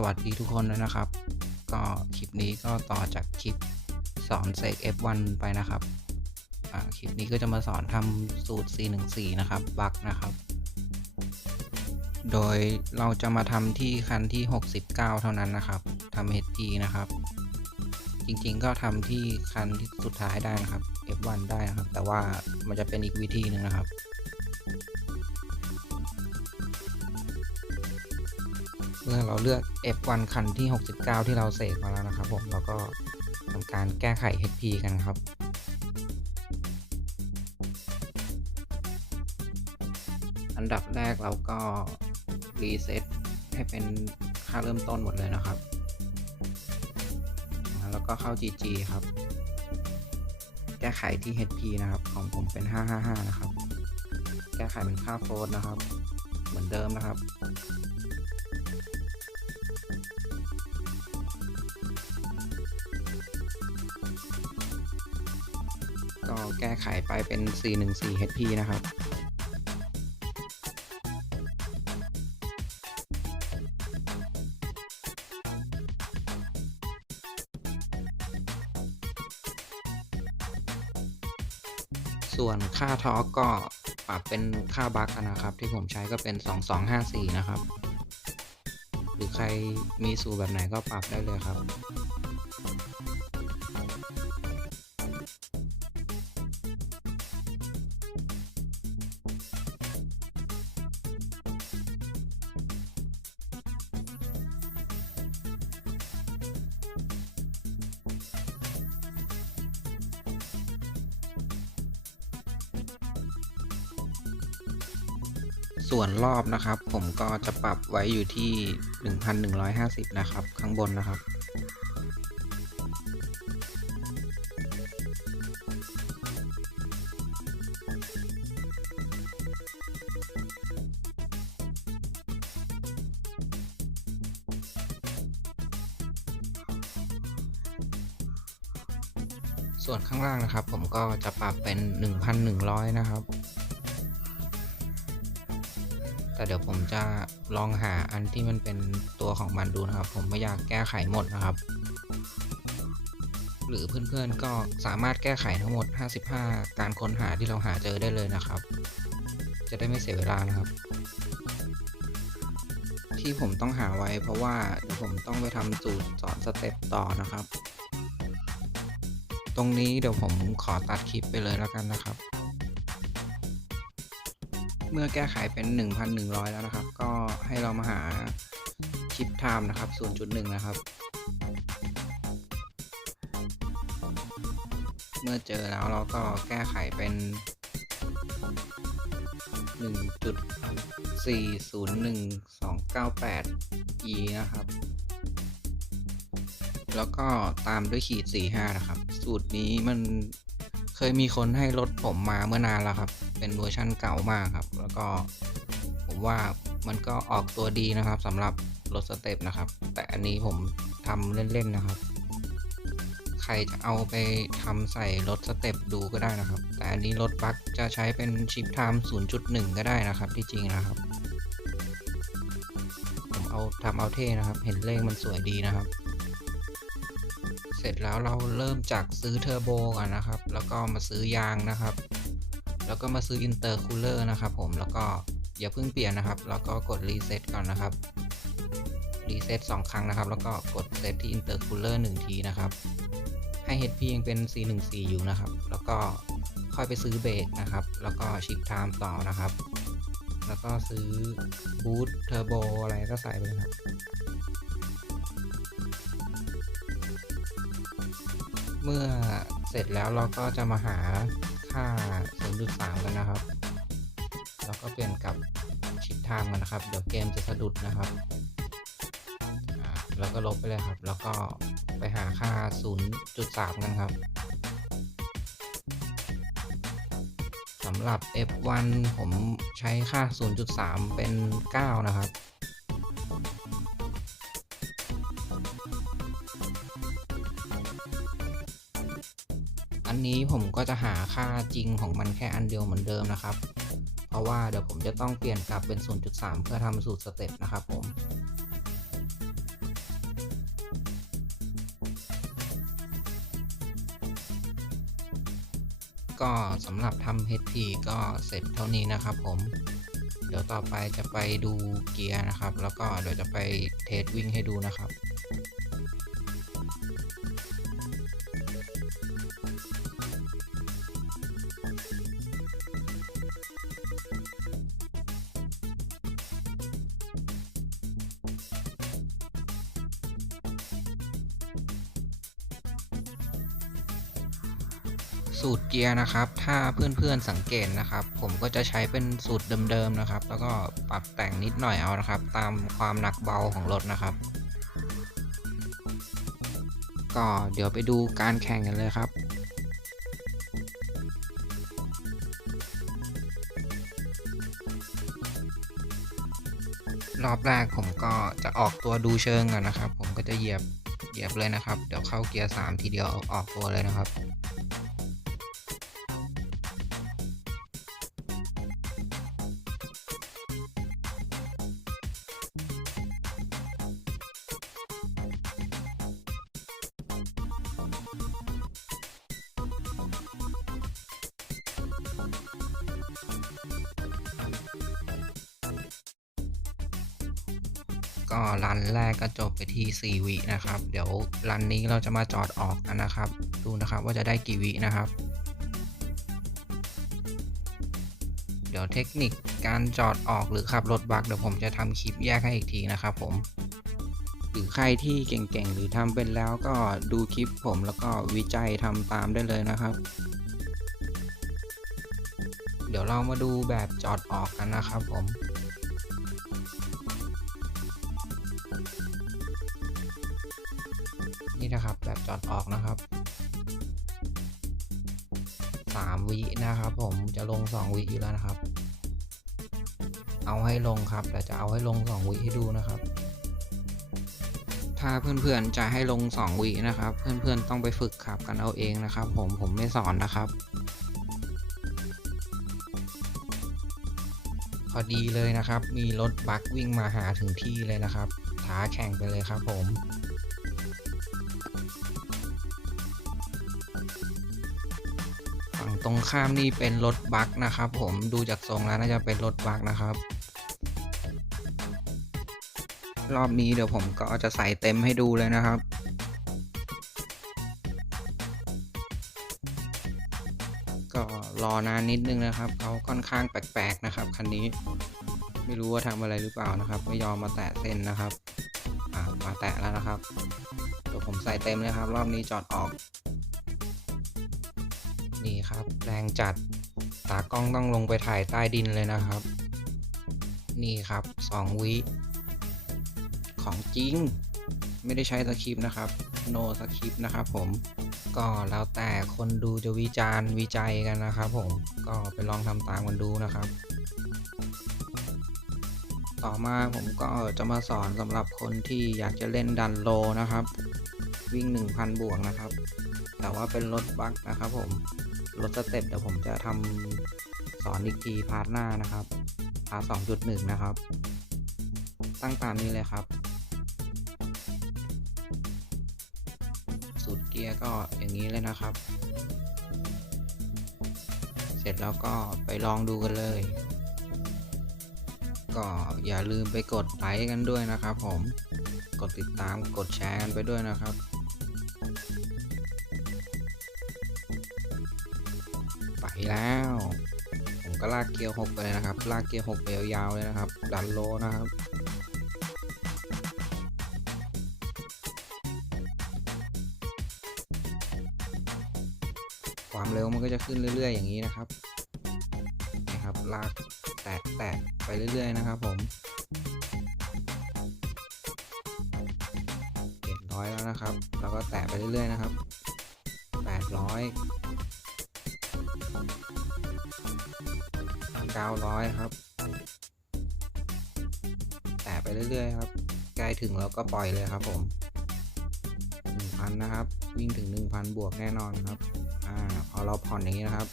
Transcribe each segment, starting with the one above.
สวัสดีทุกคนด้วยนะครับ ก็คลิปนี้ก็ต่อจากคลิปสอนเสก F1 ไปนะครับคลิปนี้ก็จะมาสอนทำสูตร C14 นะครับบักนะครับ โดยเราจะมาทำที่คันที่ 69 เท่านั้นนะครับทำ HP นะครับ จริงๆก็ทำที่คันที่สุดท้ายได้นะครับ F1 ได้นะครับ แต่ว่ามันจะเป็นอีกวิธีหนึ่งนะครับ เมื่อเราเลือก F1 คันที่ 69 ที่เราเสกมาแล้วนะครับผมเราก็ทำการแก้ไข HP กันครับอันดับแรกเราก็รีเซ็ตให้เป็นค่าเริ่มต้นหมดเลยนะครับ แล้วก็เข้า GG ครับ แก้ไขที่ HP นะครับ ของผมเป็น 555 นะครับ แก้ไขเป็นค่าโฟร์นะครับ เหมือนเดิมนะครับ แก้ไขไปเป็น 414 HP นะครับส่วนค่าทอกก็ปรับเป็นค่าบัคนะครับ ที่ผมใช้ก็เป็น 2254 นะครับ หรือใครมีสูตรแบบไหนก็ปรับได้เลยครับ ส่วนรอบนะครับ ผมก็จะปรับไว้อยู่ที่ 1150 นะครับ ข้างบนนะครับ ส่วนข้างล่างนะครับ ผมก็จะปรับเป็น 1,100 นะครับ แต่เดี๋ยวผมจะลองหาอันที่มันเป็นตัวของมันดูนะครับ ผมไม่อยากแก้ไขหมดนะครับ หรือเพื่อนๆก็สามารถแก้ไขทั้งหมด 55 การค้นหาที่เราหาเจอได้เลยนะครับ จะได้ไม่เสียเวลานะครับ ที่ผมต้องหาไว้เพราะว่าเดี๋ยวผมต้องไปทำสูตรสอนสเต็ปต่อนะครับ ตรงนี้เดี๋ยวผมขอตัดคลิปไปเลยแล้วกันนะครับ เมื่อแก้ไขเป็น 1,100 แล้วนะครับ ก็ให้เรามาหาชิปไทม์นะครับ 0.1 นะครับ เมื่อเจอแล้วเราก็แก้ไขเป็น 1.401298 e นะครับ แล้วก็ตามด้วยขีด 45 นะครับ สูตรนี้มันเคยมีคนให้รถผมมาเมื่อนานแล้วครับ เป็นเวอร์ชั่นเก่ามากครับ แล้วก็ผมว่ามันก็ออกตัวดีนะครับสำหรับรถสเต็ปนะครับ แต่อันนี้ผมทำเล่น ๆ นะครับ ใครจะเอาไปทำใส่รถสเต็ปดูก็ได้นะครับ แต่อันนี้รถบัคจะใช้เป็นชิปไทม์0.1 ก็ได้นะครับ ที่จริงนะครับ ผมเอาทำเอาเท่นะครับ เห็นเลขมันสวยดีนะครับ เสร็จแล้วเราเริ่มจากซื้อเทอร์โบก่อนนะครับ แล้วก็มาซื้อยางนะครับ แล้วก็มาซื้ออินเตอร์คูลเลอร์นะครับผมแล้วก็อย่าเพิ่งเปลี่ยนนะครับ แล้วก็กดรีเซ็ตก่อนนะครับรีเซ็ต2ครั้งนะครับ แล้วก็กดเซตที่อินเตอร์คูลเลอร์1ทีนะครับ ให้ HP ยังเป็น C14 อยู่นะครับ แล้วก็ค่อยไปซื้อเบรกนะครับ แล้วก็ชิปไทม์ต่อนะครับ แล้วก็ซื้อบูทเทอร์โบอะไรก็ใส่ไปเลยครับเมื่อเสร็จแล้วเราก็จะมาหา ค่า 0.3 กันนะครับ แล้วก็เปลี่ยนกับชิปไทม์กันนะครับ เดี๋ยวเกมจะสะดุดนะครับแล้วก็ลบไปเลยครับ แล้วก็ไปหาค่า 0.3 กันครับสำหรับ F1 ผมใช้ค่า 0.3 เป็น 9 นะครับ อันนี้ผมก็จะหาค่าจริงของมันแค่อันเดียวเหมือนเดิมนะครับ เพราะว่าเดี๋ยวผมจะต้องเปลี่ยนกลับเป็น 0.3 เพื่อทำสูตรสเต็ปนะครับผมก็สำหรับทำ HP ก็เสร็จเท่านี้นะครับผม เดี๋ยวต่อไปจะไปดูเกียร์นะครับ แล้วก็เดี๋ยวจะไปเทสวิ่งให้ดูนะครับ สูตรเกียร์นะครับ ถ้าเพื่อนๆสังเกตนะครับ ผมก็จะใช้เป็นสูตรเดิมๆนะครับ แล้วก็ปรับแต่งนิดหน่อยเอานะครับ ตามความหนักเบาของรถนะครับ ก็เดี๋ยวไปดูการแข่งกันเลยครับรอบแรกผมก็จะออกตัวดูเชิงก่อนนะครับ ผมก็จะเหยียบเหยียบเลยนะครับ เดี๋ยวเข้าเกียร์3ทีเดียวออกตัวเลยนะครับ ก็รันแรกก็จบไปที่ 4 วินะครับ เดี๋ยวรันนี้เราจะมาจอดออกกันนะครับ ดูนะครับว่าจะได้กี่วินะครับ เดี๋ยวเทคนิคการจอดออกหรือขับรถบักเดี๋ยวผมจะทำคลิปแยกให้อีกทีนะครับผมหรือใครที่เก่งๆ หรือทำเป็นแล้วก็ดูคลิปผมแล้วก็วิจัยทำตามได้เลยนะครับ เดี๋ยวเรามาดูแบบจอดออกกันนะครับผม นี่นะครับ แบบจอดออกนะครับ 3 วินะครับ ผมจะลง 2 วิอยู่แล้วนะครับ เอาให้ลงครับแต่จะเอาให้ลง 2 วิให้ดูนะครับ ถ้าเพื่อนๆจะให้ลง 2 วินะครับ เพื่อนๆต้องไปฝึกขับกันเอาเองนะครับ ผมผมไม่สอนนะครับพอดีเลยนะครับ มีรถบัควิ่งมาหาถึงที่เลยนะครับ ท้าแข่งไปเลยครับผม รงข้ามนี่เป็นรถบัคนะครับผมดูจากทรงแล้วน่าจะเป็นรถบัคนะครับ รอบนี้เดี๋ยวผมก็จะใส่เต็มให้ดูเลยนะครับก็รอนานนิดนึงนะครับเขาค่อนข้างแปลกๆนะครับคันนี้ไม่รู้ว่าทำอะไรหรือเปล่านะครับ ไม่ยอมมาแตะเส้นนะครับมาแตะแล้วนะครับเดี๋ยวผมใส่เต็มเลยครับ รอบนี้จอดออก นี่ครับ แรงจัด ตากล้องต้องลงไปถ่ายใต้ดินเลยนะครับ นี่ครับ2วิ ของจริง ไม่ได้ใช้สคริปต์นะครับ โนสคริปต์นะครับผมก็แล้วแต่คนดูจะวิจารณ์วิจัยกันนะครับผมก็ไปลองทำตามกันดูนะครับ ต่อมาผมก็จะมาสอนสำหรับคนที่อยากจะเล่นดันโลนะครับ วิ่ง 1,000 บวกนะครับ แต่ว่าเป็นรถบัคนะครับผม รถสเต็ปเดี๋ยวผมจะทำสอนอีกทีพาร์ทหน้านะครับ พาร์ท2.1 นะครับ ตั้งตามนี้เลยครับ สูตรเกียร์ก็อย่างนี้เลยนะครับ เสร็จแล้วก็ไปลองดูกันเลย ก็อย่าลืมไปกดไลค์กันด้วยนะครับผมกดติดตามกดแชร์กันไปด้วยนะครับ ไปแล้ว ผมก็ลากเกียร์หกไปเลยนะครับ ลากเกียร์หกไปยาวๆเลยนะครับ ดันโลนะครับความเร็วมันก็จะขึ้นเรื่อย ๆ อย่างนี้นะครับ นะครับ ลากแตะแตะไปเรื่อย ๆ นะครับผมเจ็ดร้อยแล้วนะครับ แล้วก็แตะไปเรื่อย ๆ นะครับแปดร้อย เก้าร้อยครับ แตะไปเรื่อยๆครับ ใกล้ถึงแล้วก็ปล่อยเลยครับผมหนึ่งพันนะครับ วิ่งถึงหนึ่งพันบวกแน่นอนครับอ่าพอเราผ่อนอย่างนี้นะครับ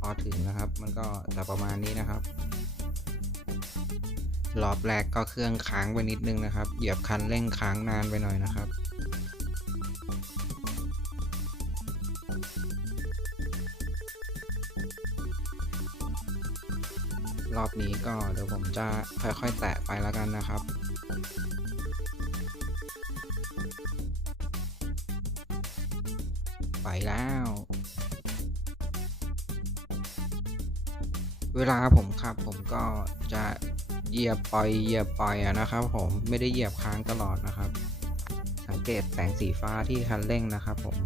พอถึงนะครับ มันก็จะประมาณนี้นะครับรอบแรกก็เครื่องค้างไปนิดนึงนะครับ เหยียบคันเร่งค้างนานไปหน่อยนะครับ รอบนี้ก็เดี๋ยวผมจะค่อยๆ แตะไปแล้วกันนะครับไปแล้ว เวลาผมขับผมก็จะเหยียบปล่อยเหยียบปล่อยนะครับ ผมไม่ได้เหยียบค้างตลอดนะครับ สังเกตแสงสีฟ้าที่คันเร่งนะครับผม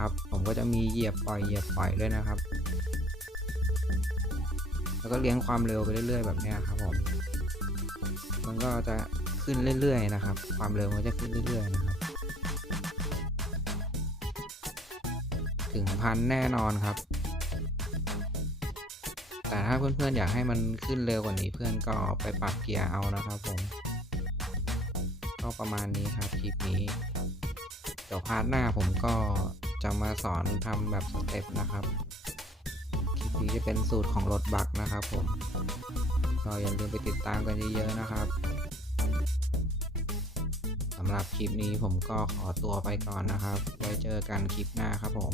นไหมครับ ผมก็จะมีเหยียบปล่อยเหยียบปล่อยด้วยนะครับ แล้วก็เลี้ยงความเร็วไปเรื่อยๆแบบนี้ครับผม มันก็จะขึ้นเรื่อยๆนะครับ ความเร็วมันจะขึ้นเรื่อยๆนะครับ ถึงพันแน่นอนครับ แต่ถ้าเพื่อนๆอยากให้มันขึ้นเร็วกว่านี้เพื่อนก็ไปปรับเกียร์เอานะครับผมก็ประมาณนี้ครับคลิปนี้ เดี๋ยวพาร์ทหน้าผมก็ จะมาสอนทำแบบสเต็ปนะครับ คลิปนี้จะเป็นสูตรของรถบักนะครับผม ก็อย่าลืมไปติดตามกันเยอะๆนะครับสำหรับคลิปนี้ผมก็ขอตัวไปก่อนนะครับ ไว้เจอกันคลิปหน้าครับผม